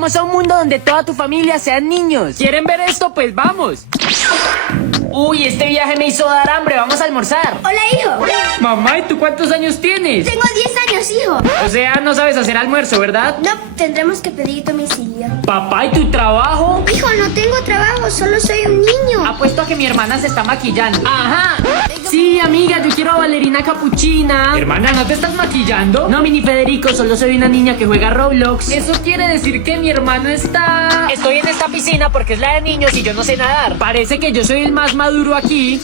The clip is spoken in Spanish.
Vamos a un mundo donde toda tu familia sean niños. ¿Quieren ver esto? Pues vamos. Uy, este viaje me hizo dar hambre. Vamos a almorzar. Hola, hijo. Mamá, ¿y tú cuántos años tienes? Tengo 10 años, hijo. O sea, no sabes hacer almuerzo, ¿verdad? No, tendremos que pedir domicilio. Papá, ¿y tu trabajo? Hijo, no tengo trabajo, solo soy un niño. Apuesto a que mi hermana se está maquillando. Ajá. Sí, amiga, yo quiero a Valerina Capuchina. Hermana, ¿no te estás maquillando? No, mini Federico, solo soy una niña que juega Roblox. Eso quiere decir que mi hermano está... Estoy en esta piscina porque es la de niños y yo no sé nadar. Parece que yo soy el más maduro aquí.